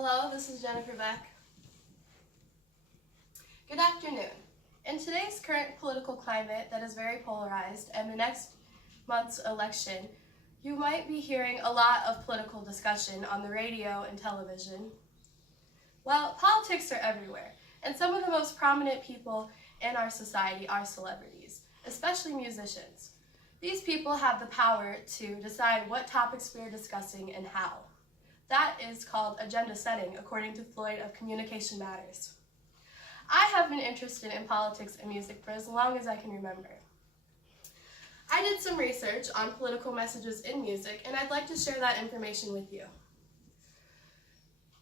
Hello, this is Jennifer Beck. Good afternoon. In today's current political climate that is very polarized and the next month's election, you might be hearing a lot of political discussion on the radio and television. Well, politics are everywhere, and some of the most prominent people in our society are celebrities, especially musicians. These people have the power to decide what topics we are discussing and how. That is called agenda setting, according to Floyd of Communication Matters. I have been interested in politics and music for as long as I can remember. I did some research on political messages in music, and I'd like to share that information with you.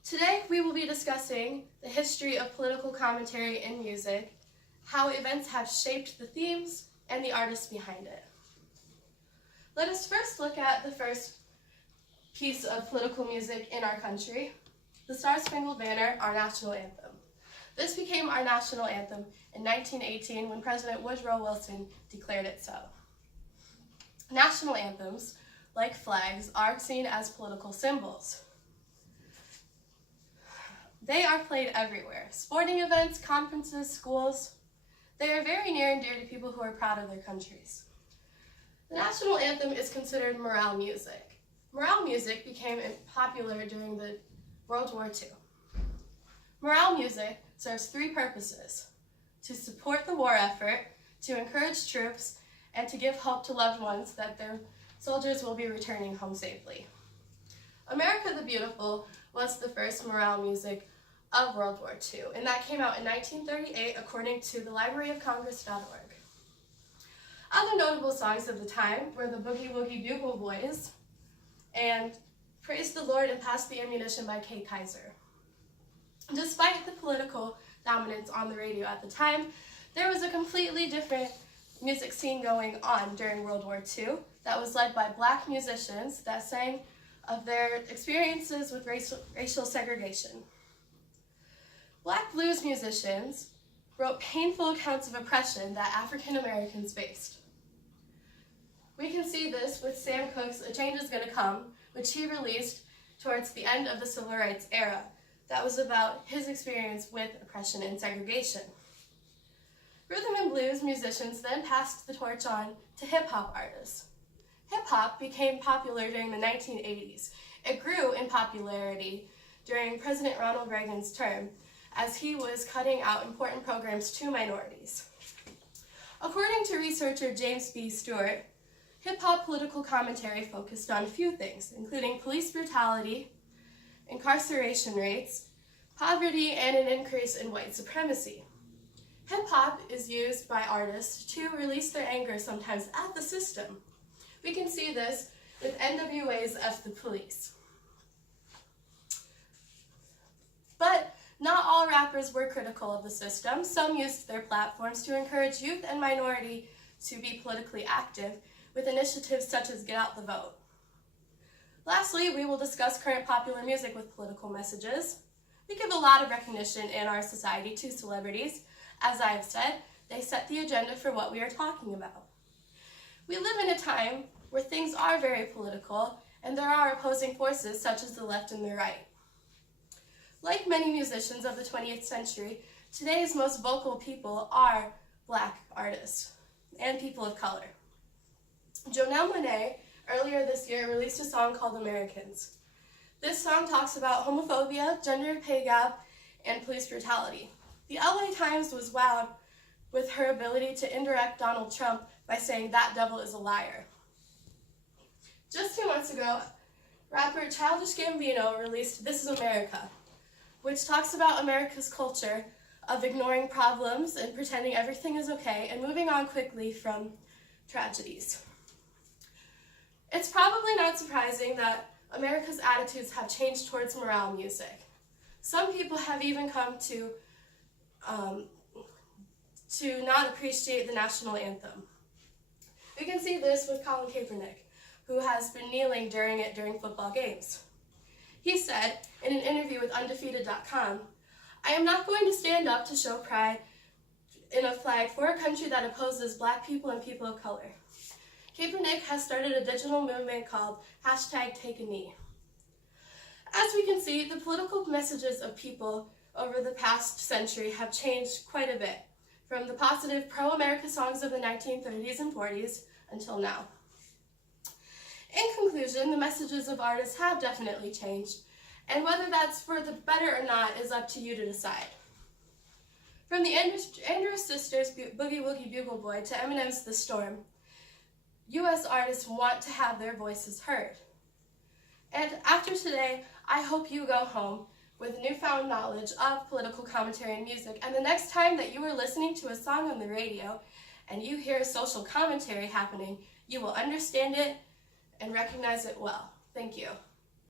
Today, we will be discussing the history of political commentary in music, how events have shaped the themes, and the artists behind it. Let us first look at the first piece of political music in our country, the Star-Spangled Banner, our national anthem. This became our national anthem in 1918 when President Woodrow Wilson declared it so. National anthems, like flags, are seen as political symbols. They are played everywhere. Sporting events, conferences, schools. They are very near and dear to people who are proud of their countries. The national anthem is considered morale music. Morale music became popular during the World War II. Morale music serves three purposes: to support the war effort, to encourage troops, and to give hope to loved ones that their soldiers will be returning home safely. America the Beautiful was the first morale music of World War II, and that came out in 1938 according to the libraryofcongress.org. Other notable songs of the time were the Boogie Woogie Bugle Boys and Praise the Lord and Pass the Ammunition by Kay Kyser. Despite the political dominance on the radio at the time, there was a completely different music scene going on during World War II that was led by Black musicians that sang of their experiences with racial segregation. Black blues musicians wrote painful accounts of oppression that African Americans faced. We can see this with Sam Cooke's A Change Is Gonna Come, which he released towards the end of the Civil Rights era. That was about his experience with oppression and segregation. Rhythm and blues musicians then passed the torch on to hip-hop artists. Hip-hop became popular during the 1980s. It grew in popularity during President Ronald Reagan's term, as he was cutting out important programs to minorities. According to researcher James B. Stewart, hip-hop political commentary focused on a few things, including police brutality, incarceration rates, poverty, and an increase in white supremacy. Hip-hop is used by artists to release their anger sometimes at the system. We can see this with NWA's F the Police. But not all rappers were critical of the system. Some used their platforms to encourage youth and minority to be politically active with initiatives such as Get Out the Vote. Lastly, we will discuss current popular music with political messages. We give a lot of recognition in our society to celebrities. As I have said, they set the agenda for what we are talking about. We live in a time where things are very political, and there are opposing forces such as the left and the right. Like many musicians of the 20th century, today's most vocal people are Black artists and people of color. Janelle Monáe earlier this year released a song called Americans. This song talks about homophobia, gender pay gap, and police brutality. The LA Times was wowed with her ability to indirect Donald Trump by saying that devil is a liar. Just 2 months ago, rapper Childish Gambino released This Is America, which talks about America's culture of ignoring problems and pretending everything is okay and moving on quickly from tragedies. It's probably not surprising that America's attitudes have changed towards morale music. Some people have even come to not appreciate the national anthem. We can see this with Colin Kaepernick, who has been kneeling during football games. He said in an interview with Undefeated.com, "I am not going to stand up to show pride in a flag for a country that opposes Black people and people of color." Kaepernick has started a digital movement called #TakeAKnee. As we can see, the political messages of people over the past century have changed quite a bit, from the positive pro-America songs of the 1930s and 40s until now. In conclusion, the messages of artists have definitely changed, and whether that's for the better or not is up to you to decide. From the Andrews Sisters' Boogie Woogie Bugle Boy to Eminem's The Storm, U.S. artists want to have their voices heard. And after today, I hope you go home with newfound knowledge of political commentary and music, and the next time that you are listening to a song on the radio and you hear social commentary happening, you will understand it and recognize it well. Thank you.